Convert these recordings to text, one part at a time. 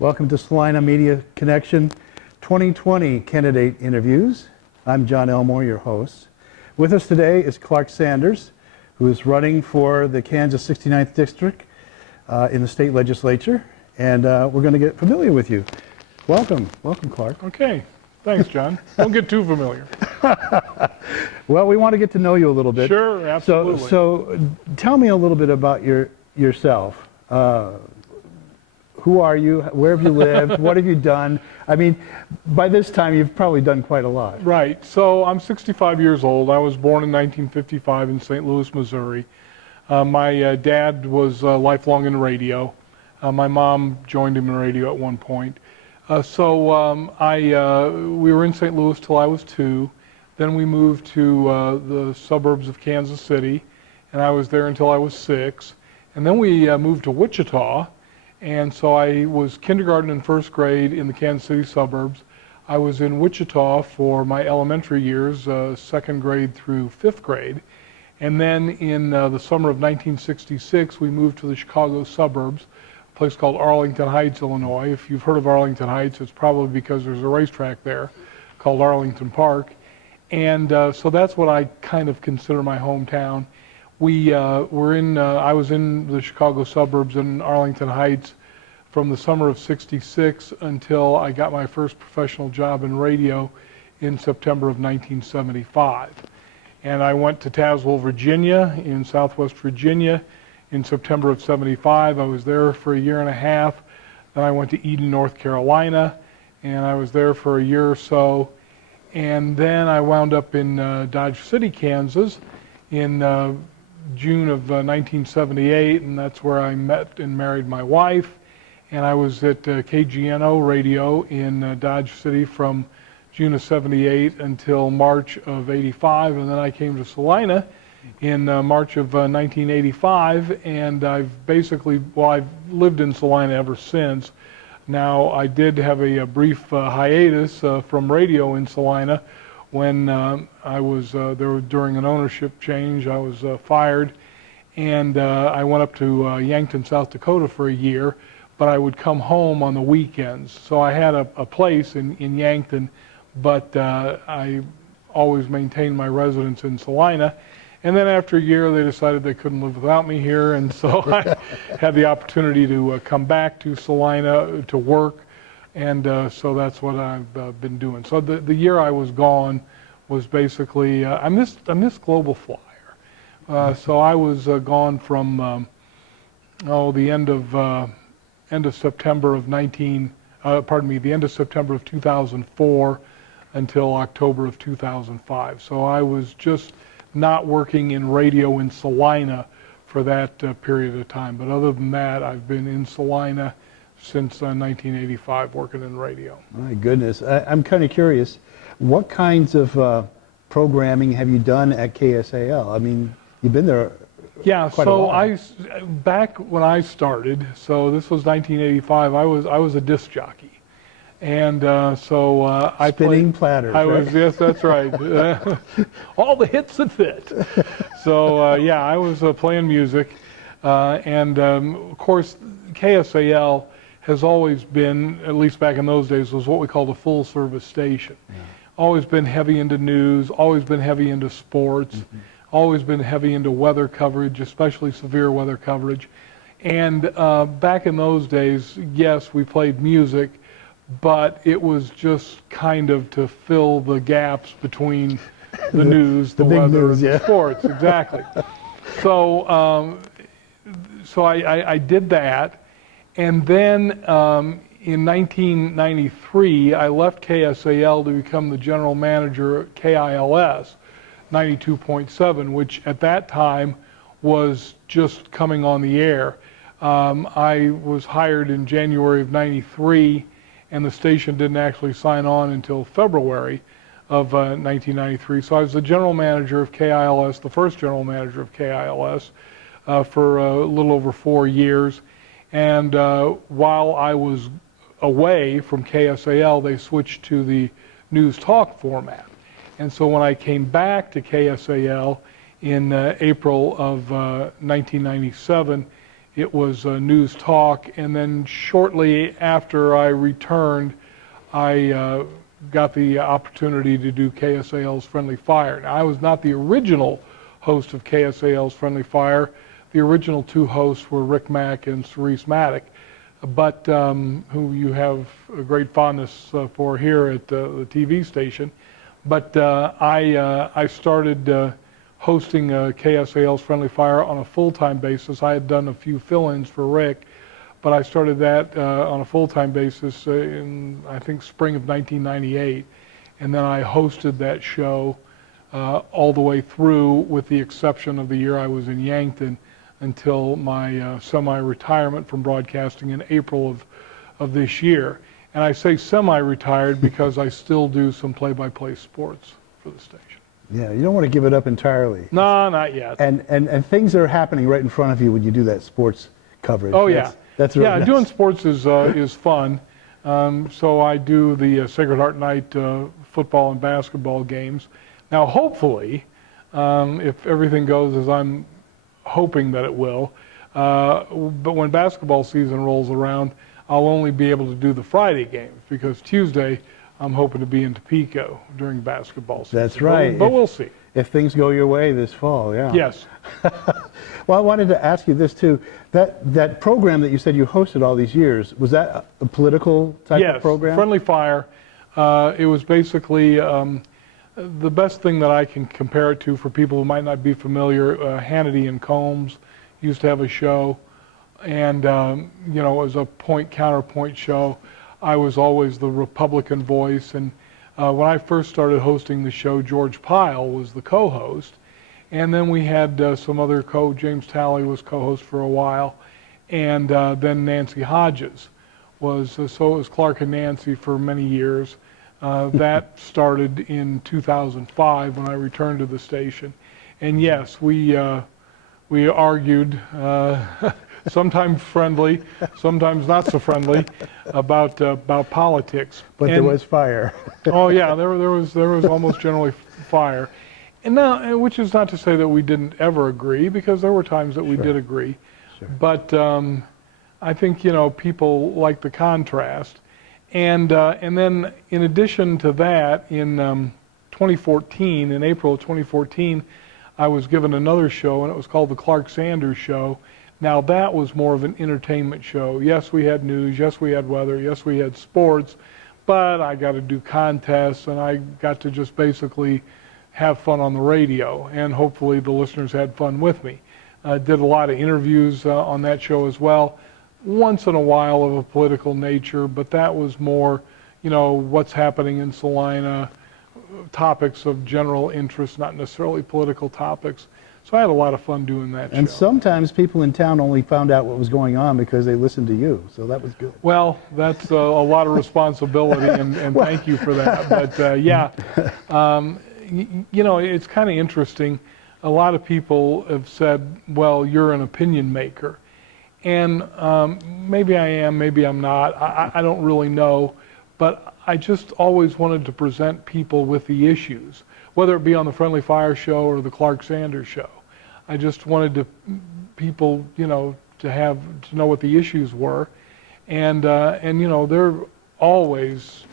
Welcome to Salina Media Connection 2020 Candidate Interviews. I'm John Elmore, your host. With us today is Clarke Sanders, who is running for the Kansas 69th District in the state legislature, and we're going to get familiar with you. Welcome, Clarke. Okay, thanks, John. Don't get too familiar. Well, we want to get to know you a little bit. Sure, absolutely. So tell me a little bit about yourself. Who are you? Where have you lived? What have you done? I mean, by this time, you've probably done quite a lot. Right. So I'm 65 years old. I was born in 1955 in St. Louis, Missouri. My dad was lifelong in radio. My mom joined him in radio at one point. We were in St. Louis till I was 2. Then we moved to the suburbs of Kansas City, and I was there until I was 6. And then we moved to Wichita. And so I was kindergarten and first grade in the Kansas City suburbs. I was in Wichita for my elementary years, second grade through 5th grade. And then in the summer of 1966, we moved to the Chicago suburbs, a place called Arlington Heights, Illinois. If you've heard of Arlington Heights, it's probably because there's a racetrack there called Arlington Park. And so that's what I kind of consider my hometown. I was in the Chicago suburbs in Arlington Heights from the summer of '66 until I got my first professional job in radio in September of 1975. And I went to Tazewell, Virginia, in Southwest Virginia in September of '75. I was there for a year and a half. Then I went to Eden, North Carolina, and I was there for a year or so. And then I wound up in Dodge City, Kansas in June of 1978, and that's where I met and married my wife. And I was at KGNO Radio in Dodge City from June of '78 until March of '85, and then I came to Salina in March of 1985, and I've lived in Salina ever since. Now, I did have a brief hiatus from radio in Salina when I was there during an ownership change. I was fired, and I went up to Yankton, South Dakota for a year, but I would come home on the weekends. So I had a place in Yankton, but I always maintained my residence in Salina. And then after a year, they decided they couldn't live without me here, and so I had the opportunity to come back to Salina to work. And so that's what I've been doing. So the year I was gone was basically, I missed Global Flyer. So I was gone from, the end of September of the end of September of 2004 until October of 2005. So I was just not working in radio in Salina for that period of time. But other than that, I've been in Salina since 1985 working in radio. My goodness. I'm kind of curious, what kinds of programming have you done at KSAL? I mean, you've been there quite a while. Back when I started, so this was 1985, I was a disc jockey. And I Spinning platters. Yes, that's right. All the hits that fit. So I was playing music, and of course, KSAL has always been, at least back in those days, was what we called a full-service station. Yeah. Always been heavy into news, always been heavy into sports, always been heavy into weather coverage, especially severe weather coverage. And back in those days, yes, we played music, but it was just kind of to fill the gaps between the news, the weather, and the sports. Exactly. So I did that. And then in 1993, I left KSAL to become the general manager at KILS 92.7, which at that time was just coming on the air. I was hired in January of '93, and the station didn't actually sign on until February of 1993. So I was the general manager of KILS, the first general manager of KILS, for a little over 4 years. And while I was away from KSAL, they switched to the news talk format. And so when I came back to KSAL in April of 1997, it was News Talk, and then shortly after I returned, I got the opportunity to do KSAL's Friendly Fire. Now, I was not the original host of KSAL's Friendly Fire. The original two hosts were Rick Mack and Cerise Maddock, but who you have a great fondness for here at the TV station. But I started hosting KSAL's Friendly Fire on a full-time basis. I had done a few fill-ins for Rick, but I started that on a full-time basis in, I think, spring of 1998. And then I hosted that show all the way through, with the exception of the year I was in Yankton, until my semi-retirement from broadcasting in April of this year. And I say semi-retired because I still do some play-by-play sports for the station. Yeah, you don't want to give it up entirely. No, not yet. And things are happening right in front of you when you do that sports coverage. Oh, yeah. That's really yeah, nice. Doing sports is fun. So I do the Sacred Heart Night football and basketball games. Now, hopefully, if everything goes as I'm hoping that it will, but when basketball season rolls around, I'll only be able to do the Friday games, because Tuesday I'm hoping to be in Topeka during basketball season. That's right. But we'll see. If things go your way this fall, yeah. Yes. Well, I wanted to ask you this too. That program that you said you hosted all these years, was that a political type of program? Yes, Friendly Fire. It was basically the best thing that I can compare it to for people who might not be familiar. Hannity and Combs used to have a show, and you know, it was a point-counterpoint show. I was always the Republican voice, and when I first started hosting the show, George Pyle was the co-host, and then we had some other James Talley was co-host for a while, and then Nancy Hodges was, so it was Clarke and Nancy for many years. That started in 2005 when I returned to the station, and yes, we argued, sometimes friendly, sometimes not so friendly, about politics. But there was fire. Oh yeah, there was almost generally fire, and now, which is not to say that we didn't ever agree, because there were times that we did agree. Sure. But I think, you know, people like the contrast. And then in addition to that, in 2014, in April of 2014, I was given another show, and it was called the Clarke Sanders Show. Now that was more of an entertainment show. Yes, we had news, yes, we had weather, yes, we had sports, but I got to do contests, and I got to just basically have fun on the radio, and hopefully the listeners had fun with me. Did a lot of interviews on that show as well. Once in a while of a political nature, but that was more, you know, what's happening in Salina, topics of general interest, not necessarily political topics. So I had a lot of fun doing that show. And sometimes people in town only found out what was going on because they listened to you, so that was good. Well, that's a lot of responsibility, and well, thank you for that. But yeah, you know, it's kind of interesting. A lot of people have said, well, you're an opinion maker. And maybe I am, maybe I'm not. I don't really know. But I just always wanted to present people with the issues, whether it be on the Friendly Fire show or the Clarke Sanders show. I just wanted people, you know, to know what the issues were. And you know, they're always,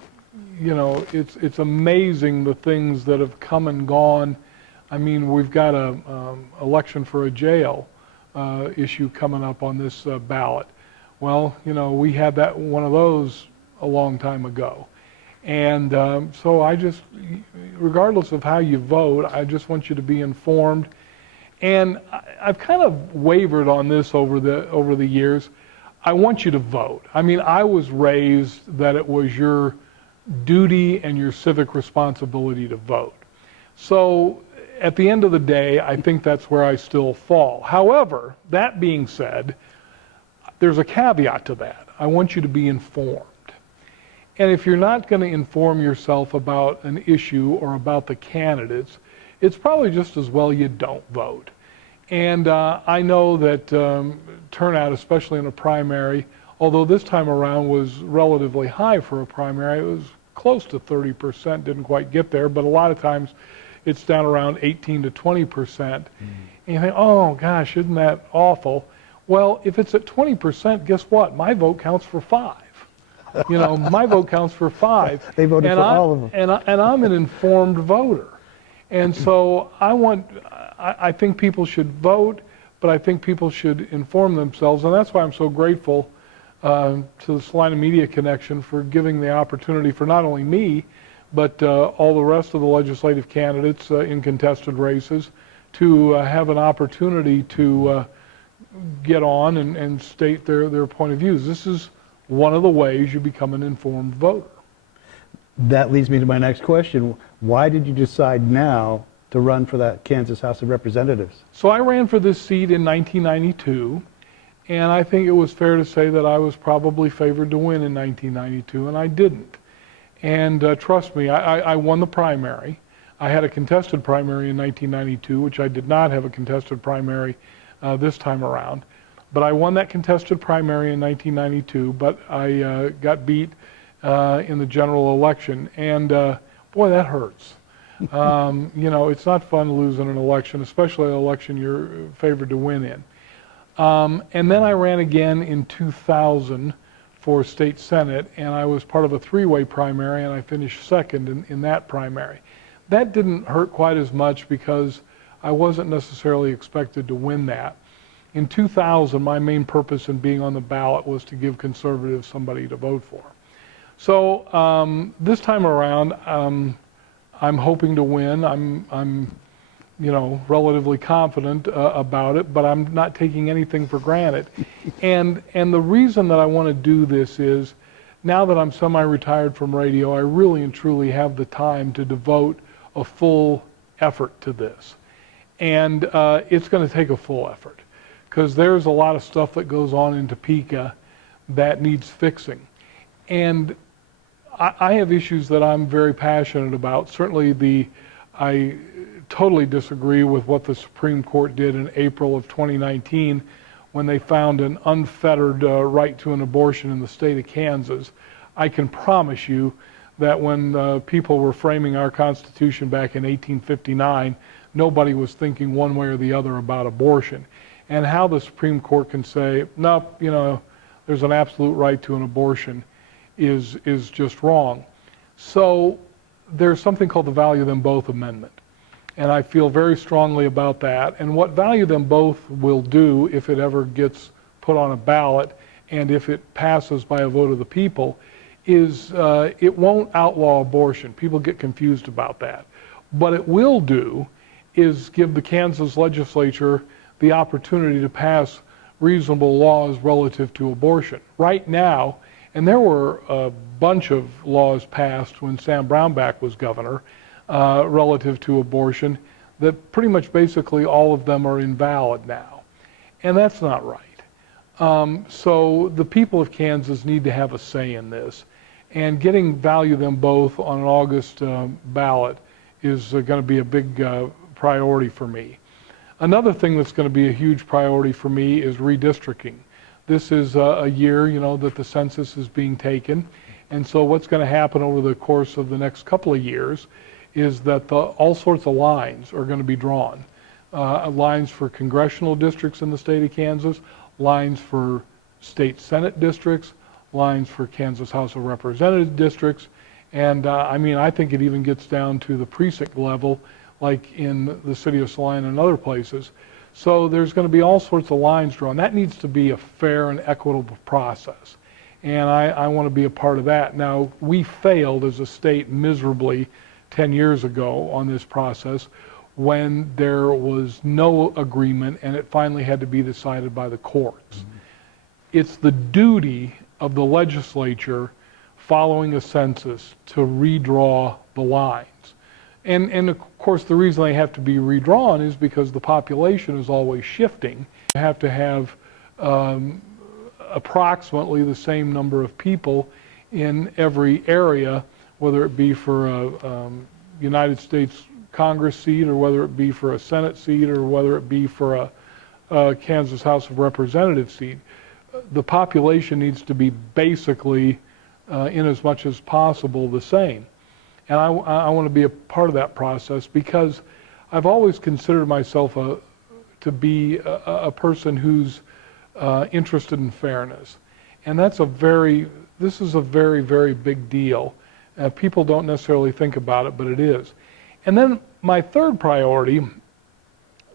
you know, it's amazing the things that have come and gone. I mean, we've got a election for a jail issue coming up on this ballot. Well, you know, we had one of those a long time ago. And so I just, regardless of how you vote, I just want you to be informed. And I've kind of wavered on this over the years. I want you to vote. I mean, I was raised that it was your duty and your civic responsibility to vote. So at the end of the day, I think that's where I still fall. However, that being said, there's a caveat to that. I want you to be informed. And if you're not going to inform yourself about an issue or about the candidates, it's probably just as well you don't vote. And I know that turnout, especially in a primary, although this time around was relatively high for a primary, it was close to 30%, didn't quite get there, but a lot of times it's down around 18 to 20%. And you think, oh gosh, isn't that awful? Well, if it's at 20%, guess what? My vote counts for 5. You know, my vote counts for 5. They voted for all of them. And I'm an informed voter. And so I think people should vote, but I think people should inform themselves. And that's why I'm so grateful to the Salina Media Connection for giving the opportunity for not only me, but all the rest of the legislative candidates in contested races to have an opportunity to get on and state their point of views. This is one of the ways you become an informed voter. That leads me to my next question. Why did you decide now to run for that Kansas House of Representatives? So I ran for this seat in 1992, and I think it was fair to say that I was probably favored to win in 1992, and I didn't. And trust me, I won the primary. I had a contested primary in 1992, which I did not have a contested primary this time around. But I won that contested primary in 1992, but I got beat in the general election. And boy, that hurts. You know, it's not fun losing an election, especially an election you're favored to win in. And then I ran again in 2000 for state senate, and I was part of a 3-way primary, and I finished second in that primary. That didn't hurt quite as much because I wasn't necessarily expected to win that. In 2000, my main purpose in being on the ballot was to give conservatives somebody to vote for. So this time around, I'm hoping to win. I'm you know, relatively confident about it, but I'm not taking anything for granted. And the reason that I want to do this is, now that I'm semi-retired from radio, I really and truly have the time to devote a full effort to this. And it's going to take a full effort, because there's a lot of stuff that goes on in Topeka that needs fixing. And I have issues that I'm very passionate about. Certainly I totally disagree with what the Supreme Court did in April of 2019 when they found an unfettered right to an abortion in the state of Kansas. I can promise you that when people were framing our Constitution back in 1859, nobody was thinking one way or the other about abortion. And how the Supreme Court can say, no, you know, there's an absolute right to an abortion is just wrong. So there's something called the Value Them Both Amendment. And I feel very strongly about that. And what Value Them Both will do, if it ever gets put on a ballot and if it passes by a vote of the people, is it won't outlaw abortion. People get confused about that. What it will do is give the Kansas legislature the opportunity to pass reasonable laws relative to abortion. Right now, and there were a bunch of laws passed when Sam Brownback was governor relative to abortion, that pretty much basically all of them are invalid now. And that's not right. So the people of Kansas need to have a say in this. And getting Value Them Both on an August ballot is going to be a big priority for me. Another thing that's going to be a huge priority for me is redistricting. This is a year, you know, that the census is being taken. And so what's going to happen over the course of the next couple of years is that all sorts of lines are going to be drawn. Lines for congressional districts in the state of Kansas, lines for state senate districts, lines for Kansas House of Representatives districts, and I mean, I think it even gets down to the precinct level, like in the city of Salina and other places. So there's going to be all sorts of lines drawn. That needs to be a fair and equitable process, and I want to be a part of that. Now, we failed as a state miserably 10 years ago on this process when there was no agreement and it finally had to be decided by the courts. Mm-hmm. It's the duty of the legislature following a census to redraw the lines. And of course the reason they have to be redrawn is because the population is always shifting. You have to have approximately the same number of people in every area, whether it be for a United States Congress seat or whether it be for a Senate seat or whether it be for a Kansas House of Representatives seat. The population needs to be basically, in as much as possible, the same. And I want to be a part of that process because I've always considered myself to be a person who's interested in fairness. And this is a very, very big deal. People don't necessarily think about it, but it is. And then my third priority,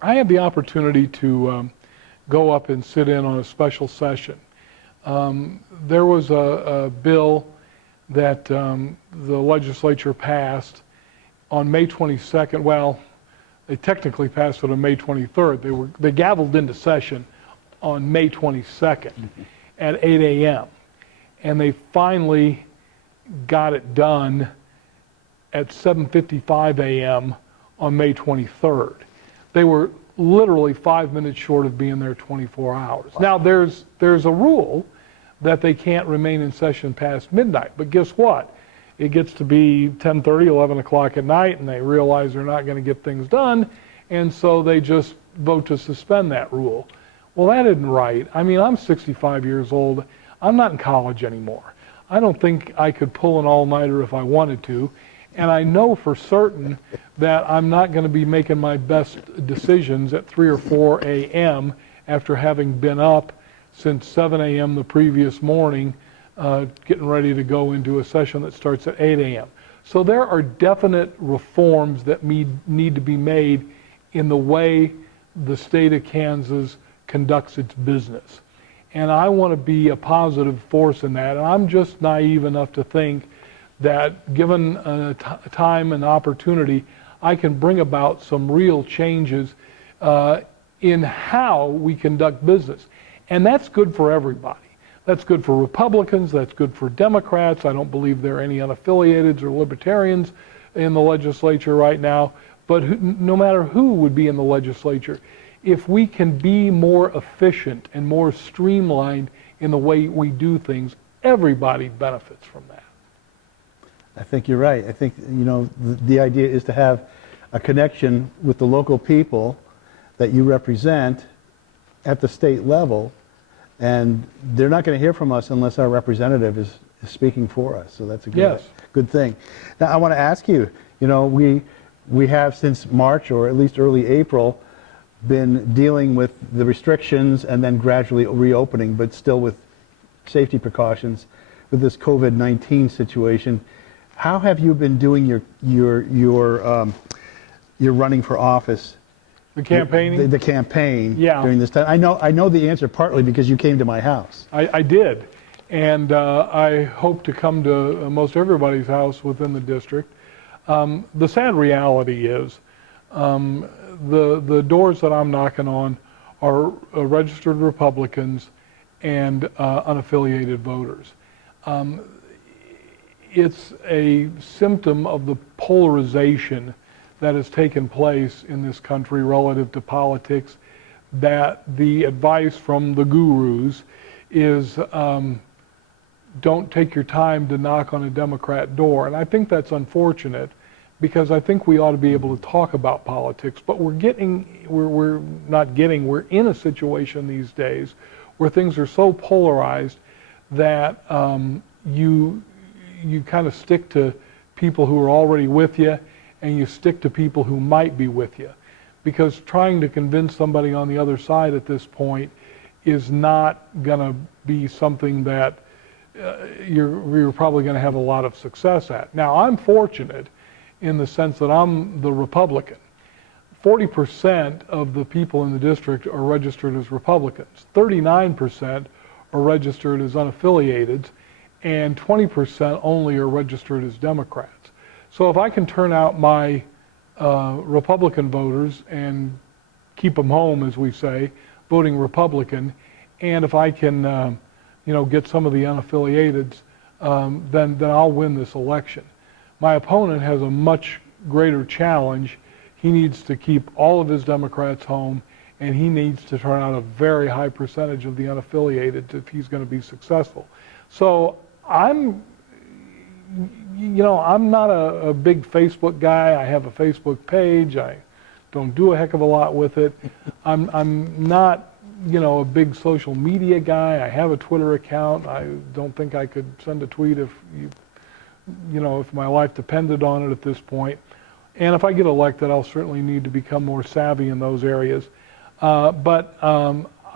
I had the opportunity to go up and sit in on a special session. There was a bill that the legislature passed on May 22nd. Well, they technically passed it on May 23rd. They gavelled into session on May 22nd at 8 a.m. And they finally got it done at 7:55 a.m. on May 23rd. They were literally 5 minutes short of being there 24 hours. Now there's a rule that they can't remain in session past midnight, but guess what? It gets to be 10:30, 11 o'clock at night, and they realize they're not going to get things done, and so they just vote to suspend that rule. Well, that isn't right. I mean, I'm 65 years old. I'm not in college anymore. I don't think I could pull an all-nighter if I wanted to, and I know for certain that I'm not going to be making my best decisions at 3 or 4 a.m. after having been up since 7 a.m. the previous morning, getting ready to go into a session that starts at 8 a.m. So there are definite reforms that need to be made in the way the state of Kansas conducts its business. And I want to be a positive force in that. And I'm just naive enough to think that given time and opportunity, I can bring about some real changes in how we conduct business. And that's good for everybody. That's good for Republicans, that's good for Democrats. I don't believe there are any unaffiliateds or libertarians in the legislature right now, but no matter who would be in the legislature, if we can be more efficient and more streamlined in the way we do things, everybody benefits from that. I think you're right. I think, the idea is to have a connection with the local people that you represent at the state level, and they're not going to hear from us unless our representative is speaking for us. So that's a good thing. Now, I want to ask you, we have since March, or at least early April, been dealing with the restrictions and then gradually reopening, but still with safety precautions with this COVID-19 situation. How have you been doing your running for office? The campaigning? The campaign Yeah. During this time. I know the answer partly because you came to my house. I did, and I hope to come to most everybody's house within the district. The sad reality is the doors that I'm knocking on are registered Republicans and unaffiliated voters. It's a symptom of the polarization that has taken place in this country relative to politics, that the advice from the gurus is don't take your time to knock on a Democrat door. And I think that's unfortunate, because I think we ought to be able to talk about politics, but we're in a situation these days where things are so polarized that you kind of stick to people who are already with you, and you stick to people who might be with you, because trying to convince somebody on the other side at this point is not going to be something that you're probably going to have a lot of success at. Now, I'm fortunate in the sense that I'm the Republican. 40% of the people in the district are registered as Republicans. 39% are registered as unaffiliated, and 20% only are registered as Democrats. So if I can turn out my Republican voters and keep them home, as we say, voting Republican, and if I can get some of the unaffiliateds, then I'll win this election. My opponent has a much greater challenge. He needs to keep all of his Democrats home, and he needs to turn out a very high percentage of the unaffiliated if he's going to be successful. So I'm not a big Facebook guy. I have a Facebook page. I don't do a heck of a lot with it. I'm not, a big social media guy. I have a Twitter account. I don't think I could send a tweet if if my life depended on it at this point. And if I get elected, I'll certainly need to become more savvy in those areas. But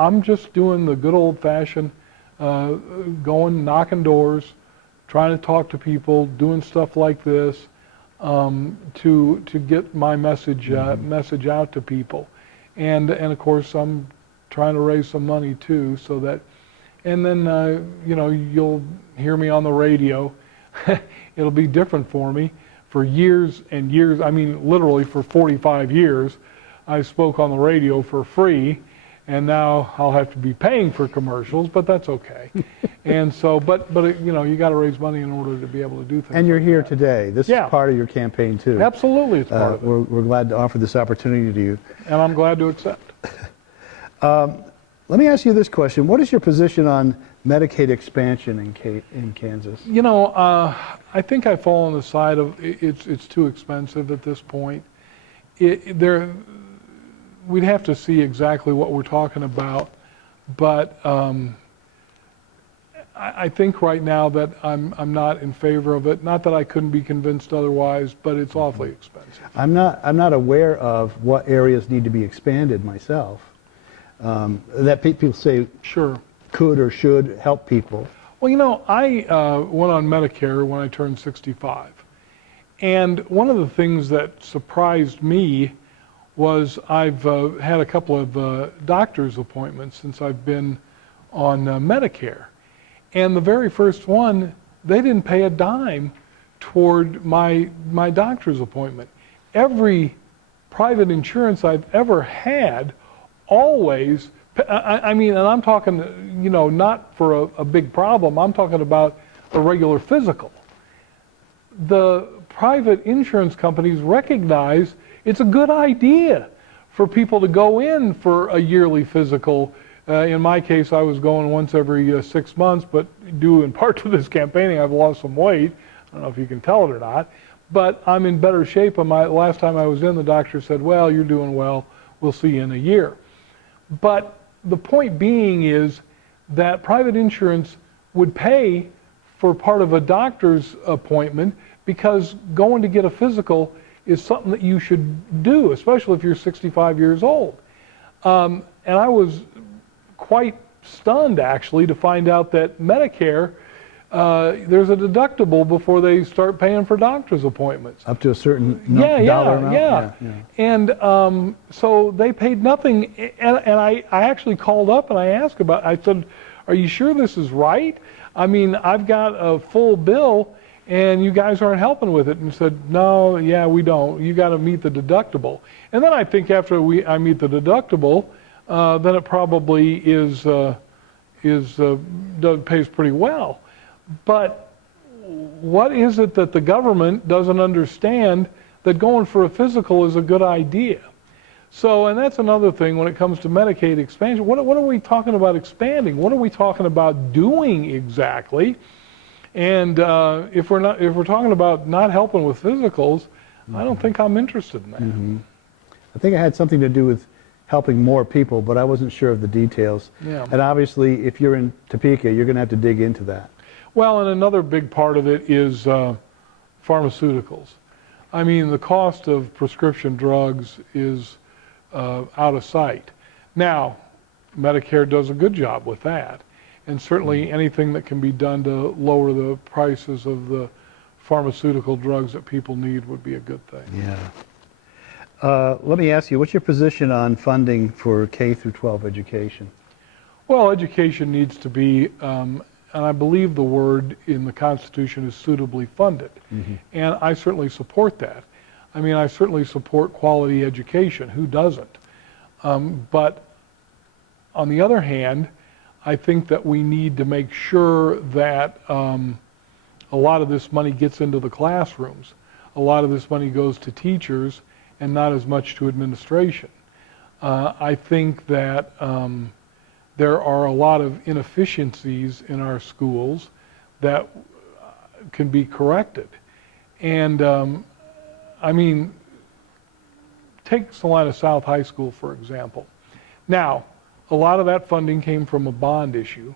I'm just doing the good old-fashioned, going, knocking doors, trying to talk to people, doing stuff like this, to get my message message out to people, and of course I'm trying to raise some money too, so that, and then you know, you'll hear me on the radio. It'll be different for me. For years and years, I mean literally for 45 years, I spoke on the radio for free, and now I'll have to be paying for commercials, but that's okay. And so, but you know, you got to raise money in order to be able to do things. And you're like here that. today. This is part of your campaign too. Absolutely, it's part of it. We're glad to offer this opportunity to you. And I'm glad to accept. Let me ask you this question. What is your position on Medicaid expansion in Kansas? You know, I think I fall on the side of it's too expensive at this point. We'd have to see exactly what we're talking about, but I think right now that I'm not in favor of it. Not that I couldn't be convinced otherwise, but it's awfully expensive. I'm not aware of what areas need to be expanded myself. That people say Sure. could or should help people. Well, you know, I went on Medicare when I turned 65. And one of the things that surprised me was I've had a couple of doctor's appointments since I've been on Medicare. And the very first one, they didn't pay a dime toward my doctor's appointment. Every private insurance I've ever had always, I mean, and I'm talking, you know, not for a big problem, I'm talking about a regular physical. The private insurance companies recognize it's a good idea for people to go in for a yearly physical. In my case, I was going once every 6 months, but due in part to this campaigning, I've lost some weight. I don't know if you can tell it or not, but I'm in better shape. Last time I was in, the doctor said, well, you're doing well, we'll see you in a year. But the point being is that private insurance would pay for part of a doctor's appointment, because going to get a physical is something that you should do, especially if you're 65 years old. And I was quite stunned, actually, to find out that Medicare, there's a deductible before they start paying for doctor's appointments. Up to a certain dollar amount? Yeah. And so they paid nothing, and I actually called up and I asked about, I said, are you sure this is right? I mean, I've got a full bill and you guys aren't helping with it. And said, no, yeah, we don't. You got to meet the deductible. And then I think after I meet the deductible, then it probably pays pretty well. But what is it that the government doesn't understand, that going for a physical is a good idea? So, and that's another thing when it comes to Medicaid expansion. What are we talking about expanding? What are we talking about doing exactly? And if we're talking about not helping with physicals, I don't think I'm interested in that. Mm-hmm. I think it had something to do with helping more people, but I wasn't sure of the details. Yeah. And obviously, if you're in Topeka, you're going to have to dig into that. Well, and another big part of it is pharmaceuticals. I mean, the cost of prescription drugs is out of sight. Now, Medicare does a good job with that. And certainly anything that can be done to lower the prices of the pharmaceutical drugs that people need would be a good thing. Yeah. Let me ask you, what's your position on funding for K through 12 education? Well, education needs to be, and I believe the word in the Constitution is suitably funded. Mm-hmm. And I certainly support that. I mean, I certainly support quality education. Who doesn't? But on the other hand, I think that we need to make sure that a lot of this money gets into the classrooms. A lot of this money goes to teachers and not as much to administration. I think that there are a lot of inefficiencies in our schools that can be corrected. And I mean, take Salina South High School, for example. Now, a lot of that funding came from a bond issue,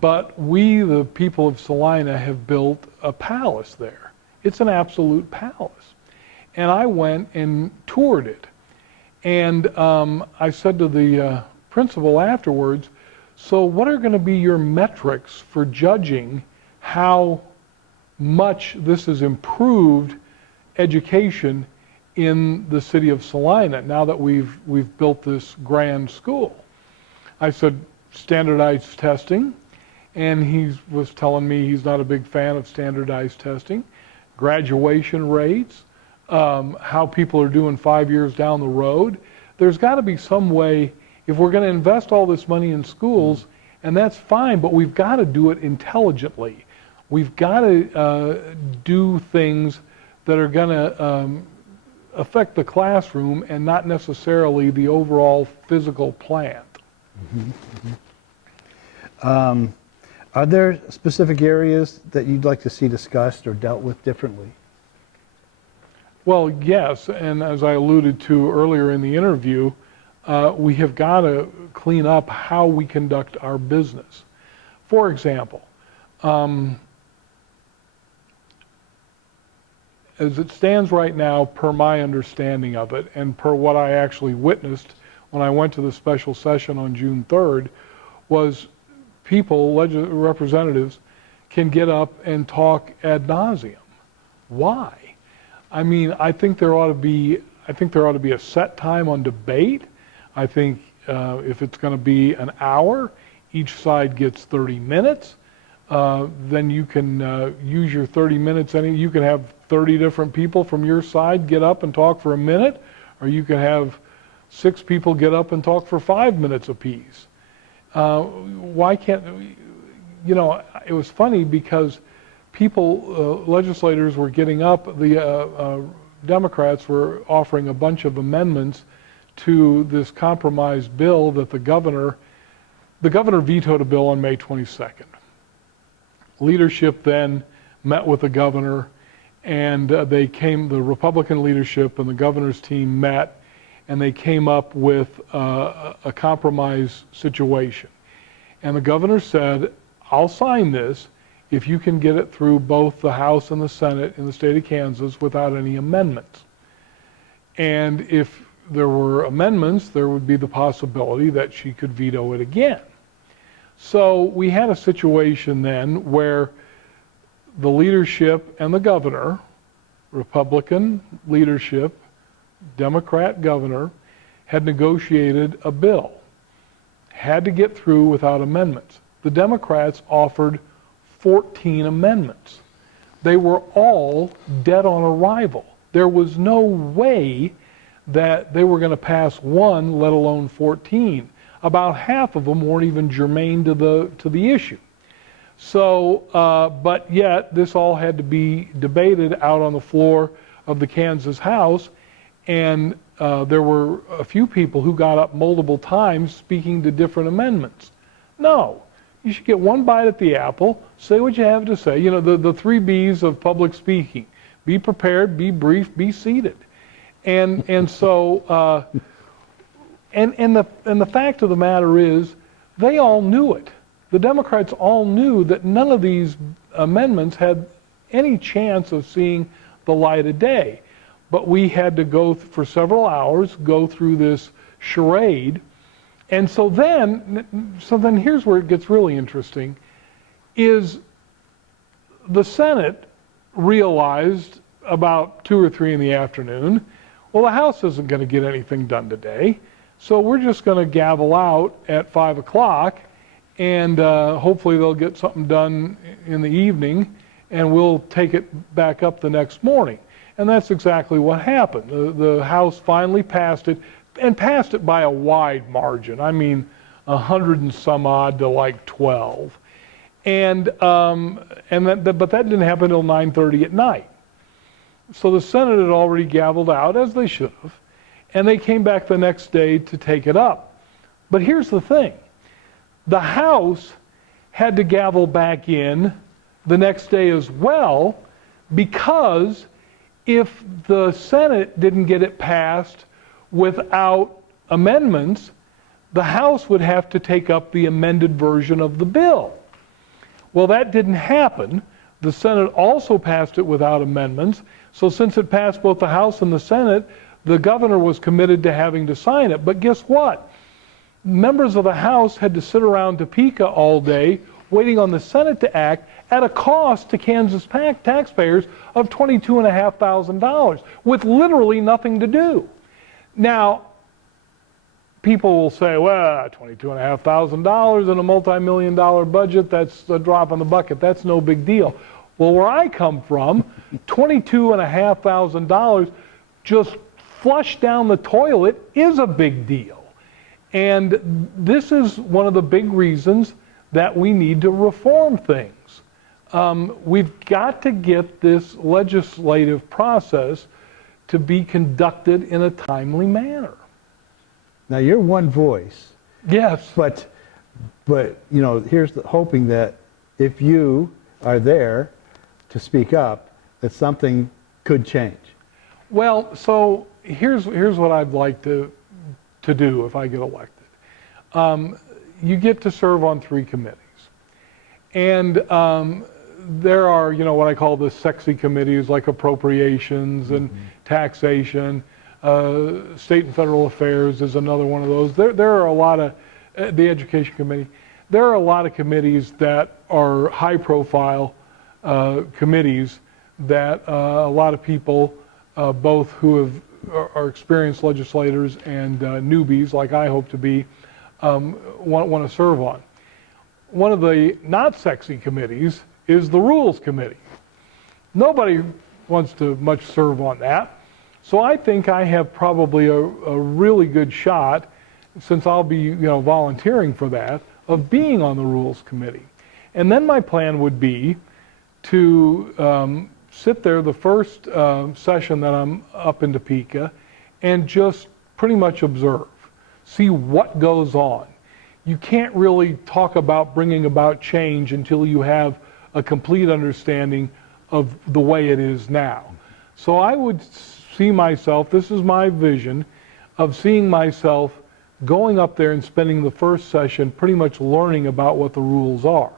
but we, the people of Salina, have built a palace there. It's an absolute palace. And I went and toured it. And I said to the principal afterwards, so what are going to be your metrics for judging how much this has improved education in the city of Salina now that we've built this grand school? I said, standardized testing, and he was telling me he's not a big fan of standardized testing. Graduation rates, how people are doing 5 years down the road. There's got to be some way, if we're going to invest all this money in schools, and that's fine, but we've got to do it intelligently. We've got to do things that are going to affect the classroom and not necessarily the overall physical plant. Are there specific areas that you'd like to see discussed or dealt with differently? Well, yes, and as I alluded to earlier in the interview, we have got to clean up how we conduct our business. For example, as it stands right now, per my understanding of it, and per what I actually witnessed when I went to the special session on June 3rd, was people, representatives, can get up and talk ad nauseum. Why? I mean, I think there ought to be a set time on debate. I think if it's going to be an hour, each side gets 30 minutes. Then you can use your 30 minutes. You can have 30 different people from your side get up and talk for a minute, or you can have 6 people get up and talk for 5 minutes apiece. Why can't, it was funny because people, legislators were getting up, the Democrats were offering a bunch of amendments to this compromise bill that the governor vetoed a bill on May 22nd. Leadership then met with the governor, and the Republican leadership and the governor's team met, and they came up with a compromise situation. And the governor said, I'll sign this if you can get it through both the House and the Senate in the state of Kansas without any amendments. And if there were amendments, there would be the possibility that she could veto it again. So we had a situation then where the leadership and the governor, Republican leadership, Democrat governor, had negotiated a bill, had to get through without amendments. The Democrats offered 14 amendments. They were all dead on arrival. There was no way that they were going to pass one, let alone 14. About half of them weren't even germane to the issue. So, but yet this all had to be debated out on the floor of the Kansas House, and there were a few people who got up multiple times speaking to different amendments. No, you should get one bite at the apple, say what you have to say. You know, the 3 B's of public speaking: be prepared, be brief, be seated. And so and the fact of the matter is, they all knew it. The Democrats all knew that none of these amendments had any chance of seeing the light of day. But we had to go for several hours, go through this charade. And so then here's where it gets really interesting, is the Senate realized about 2 or 3 in the afternoon, well, the House isn't going to get anything done today, so we're just going to gavel out at 5 o'clock, and hopefully they'll get something done in the evening, and we'll take it back up the next morning. And that's exactly what happened. The House finally passed it, and passed it by a wide margin. I mean, 100 and some odd to like 12. But that didn't happen until 9:30 at night. So the Senate had already gavelled out, as they should have, and they came back the next day to take it up. But here's the thing. The House had to gavel back in the next day as well, because if the Senate didn't get it passed without amendments, the House would have to take up the amended version of the bill. Well, that didn't happen. The Senate also passed it without amendments. So since it passed both the House and the Senate, the governor was committed to having to sign it. But guess what? members of the House had to sit around Topeka all day waiting on the Senate to act at a cost to Kansas taxpayers of $22,500 with literally nothing to do. Now, people will say, well, $22,500 in a multi-million-dollar budget, that's a drop in the bucket. That's no big deal. Well, where I come from, $22,500 just flushed down the toilet is a big deal. And this is one of the big reasons that we need to reform things. We've got to get this legislative process to be conducted in a timely manner. Now, you're one voice. Yes. But you know, here's the hoping that if you are there to speak up, that something could change. Well, so here's what I'd like to do if I get elected. You get to serve on 3 committees. And there are, you know, what I call the sexy committees, like appropriations and taxation. State and federal affairs is another one of those. There are a lot of, the education committee, there are a lot of committees that are high profile committees that a lot of people, both who are experienced legislators and newbies, like I hope to be, want to serve on. One of the not sexy committees is the Rules Committee. Nobody wants to much serve on that. So I think I have probably a really good shot, since I'll be, you know, volunteering for that, of being on the Rules Committee. And then my plan would be to sit there the first session that I'm up in Topeka and just pretty much observe, see what goes on. You can't really talk about bringing about change until you have a complete understanding of the way it is now. So I would see myself, this is my vision, of seeing myself going up there and spending the first session pretty much learning about what the rules are.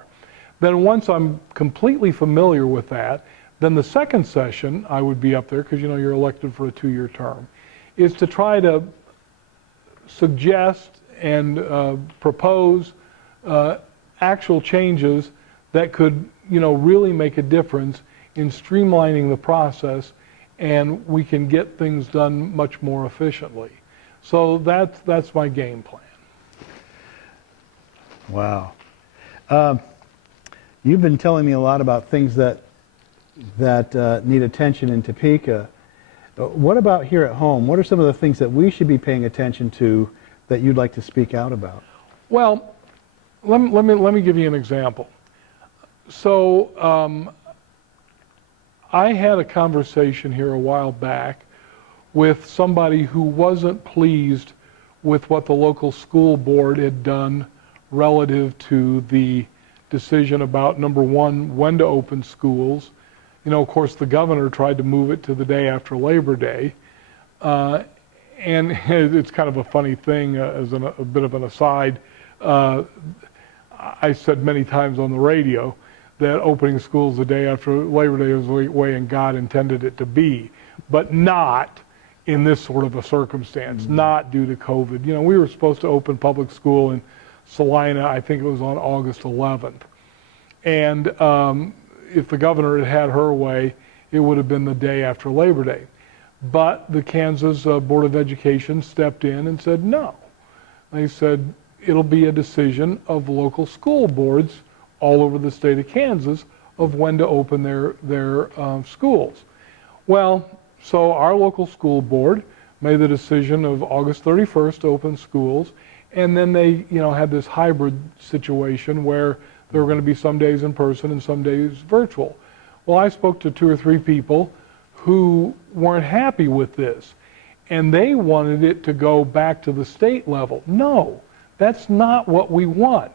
Then once I'm completely familiar with that, then the second session I would be up there, because you know you're elected for a 2-year term, is to try to suggest and propose actual changes that could, you know, really make a difference in streamlining the process, and we can get things done much more efficiently. So that's my game plan. Wow. You've been telling me a lot about things that need attention in Topeka. What about here at home? What are some of the things that we should be paying attention to that you'd like to speak out about? Well, let me give you an example. So I had a conversation here a while back with somebody who wasn't pleased with what the local school board had done relative to the decision about, number one, when to open schools. You know, of course, the governor tried to move it to the day after Labor Day. And it's kind of a funny thing, as a bit of an aside. I said many times on the radio that opening schools the day after Labor Day was the way and God intended it to be, but not in this sort of a circumstance, not due to COVID. You know, we were supposed to open public school in Salina, I think it was on August 11th. And if the governor had had her way, it would have been the day after Labor Day. But the Kansas Board of Education stepped in and said no. They said it'll be a decision of local school boards all over the state of Kansas of when to open their schools. Well, so our local school board made the decision of August 31st to open schools, and then they, you know, had this hybrid situation where there were going to be some days in person and some days virtual. Well, I spoke to 2 or 3 people who weren't happy with this, and they wanted it to go back to the state level. No, that's not what we want.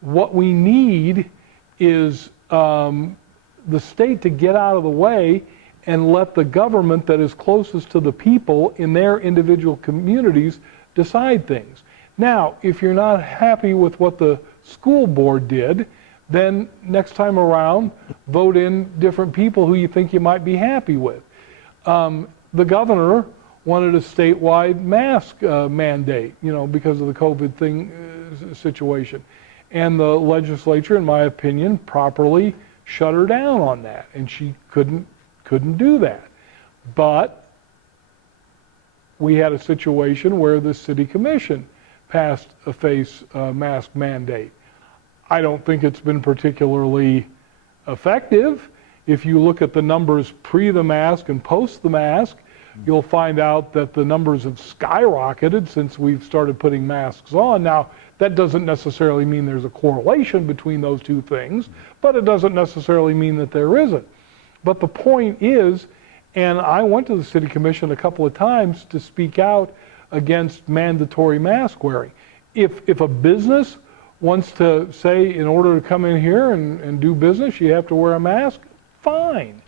What we need is the state to get out of the way and let the government that is closest to the people in their individual communities decide things. Now, if you're not happy with what the school board did, then next time around, vote in different people who you think you might be happy with. The governor wanted a statewide mask mandate, because of the COVID situation. And the legislature, in my opinion, properly shut her down on that, and she couldn't do that. But we had a situation where the city commission passed a face mask mandate. I don't think it's been particularly effective. If you look at the numbers pre the mask and post the mask, you'll find out that the numbers have skyrocketed since we've started putting masks on. Now, that doesn't necessarily mean there's a correlation between those two things, but it doesn't necessarily mean that there isn't. But the point is, and I went to the city commission a couple of times to speak out against mandatory mask wearing. If a business wants to say, in order to come in here and do business, you have to wear a mask, fine.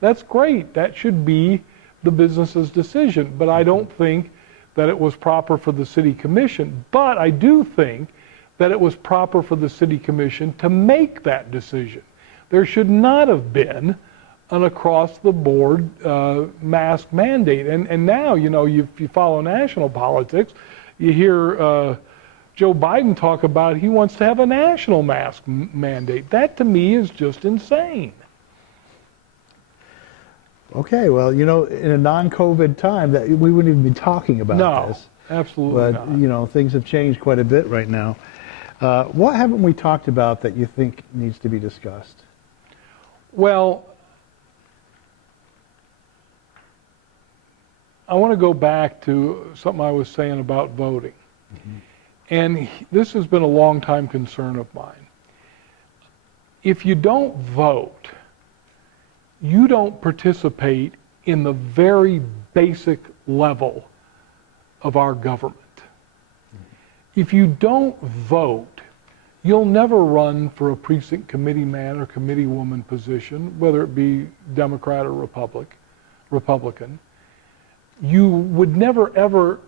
That's great. That should be the business's decision. But I don't think that it was proper for the city commission. But I do think that it was proper for the city commission to make that decision. There should not have been an across-the-board mask mandate. And now, if you follow national politics, you hear Joe Biden talk about he wants to have a national mask mandate. That, to me, is just insane. Okay, well, in a non-COVID time, that we wouldn't even be talking about this. No, absolutely not. not. But, things have changed quite a bit right now. What haven't we talked about that you think needs to be discussed? Well, I want to go back to something I was saying about voting. Mm-hmm. And this has been a long-time concern of mine. If you don't vote, you don't participate in the very basic level of our government. Mm-hmm. If you don't vote, you'll never run for a precinct committee man or committee woman position, whether it be Democrat or Republican. You would never ever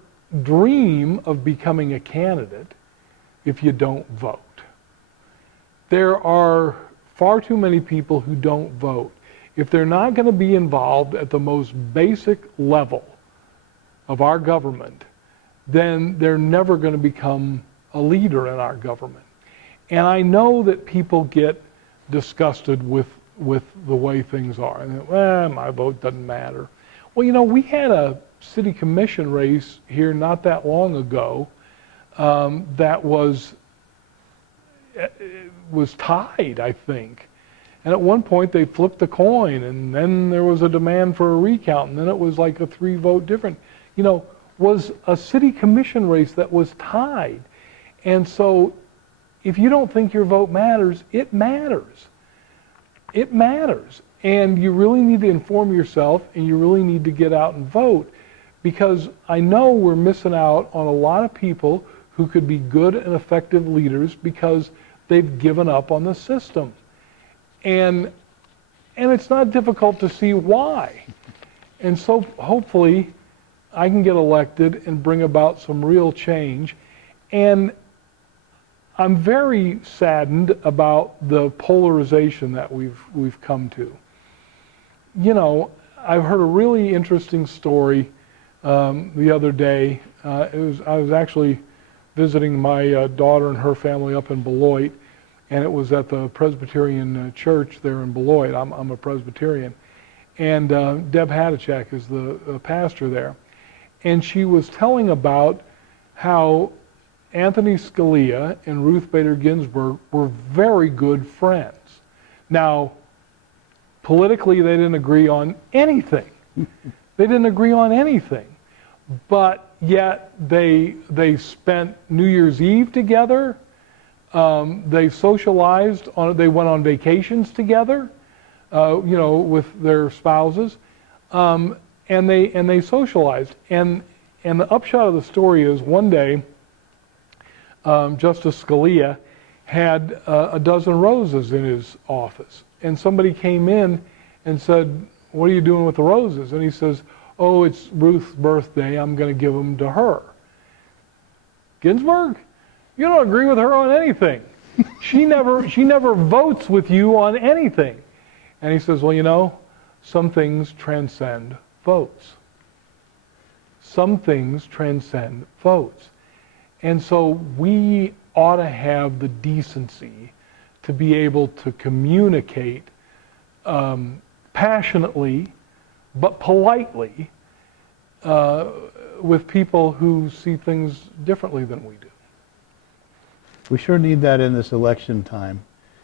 dream of becoming a candidate if you don't vote. There are far too many people who don't vote. If they're not going to be involved at the most basic level of our government, then they're never going to become a leader in our government. And I know that people get disgusted with the way things are. And my vote doesn't matter. Well, we had a city commission race here not that long ago that was tied, I think. And at one point they flipped the coin, and then there was a demand for a recount, and then it was like a 3-vote difference. Was a city commission race that was tied. And so if you don't think your vote matters, it matters. It matters. And you really need to inform yourself, and you really need to get out and vote, because I know we're missing out on a lot of people who could be good and effective leaders because they've given up on the system. And it's not difficult to see why. And so hopefully I can get elected and bring about some real change. And I'm very saddened about the polarization that we've come to. I've heard a really interesting story the other day. I was actually visiting my daughter and her family up in Beloit, and it was at the Presbyterian church there in Beloit. I'm a Presbyterian. And Deb Hadachek is the pastor there. And she was telling about how Anthony Scalia and Ruth Bader Ginsburg were very good friends. Now, politically, they didn't agree on anything. They didn't agree on anything. But yet they spent New Year's Eve together. They socialized. They went on vacations together, with their spouses, and they socialized. And the upshot of the story is, one day, Justice Scalia had a dozen roses in his office, and somebody came in and said, "What are you doing with the roses?" And he says, "Oh, it's Ruth's birthday. I'm going to give them to her." Ginsburg, you don't agree with her on anything. She never votes with you on anything. And he says, "Well, some things transcend votes." some things transcend votes. And so we ought to have the decency to be able to communicate passionately but politely with people who see things differently than we do. We sure need that in this election time.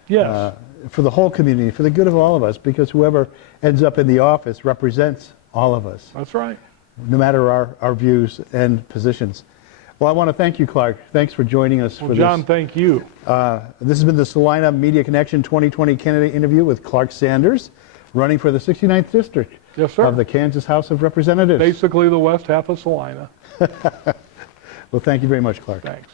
Yes. For the whole community, for the good of all of us, because whoever ends up in the office represents all of us, That's right. no matter our views and positions. Well, I want to thank you, Clarke. Thanks for joining us for John, this. thank you. This has been the Salina Media Connection 2020 candidate interview with Clarke Sanders, running for the 69th District Yes, sir. of the Kansas House of Representatives. Basically the west half of Salina. Well, thank you very much, Clarke. Thanks.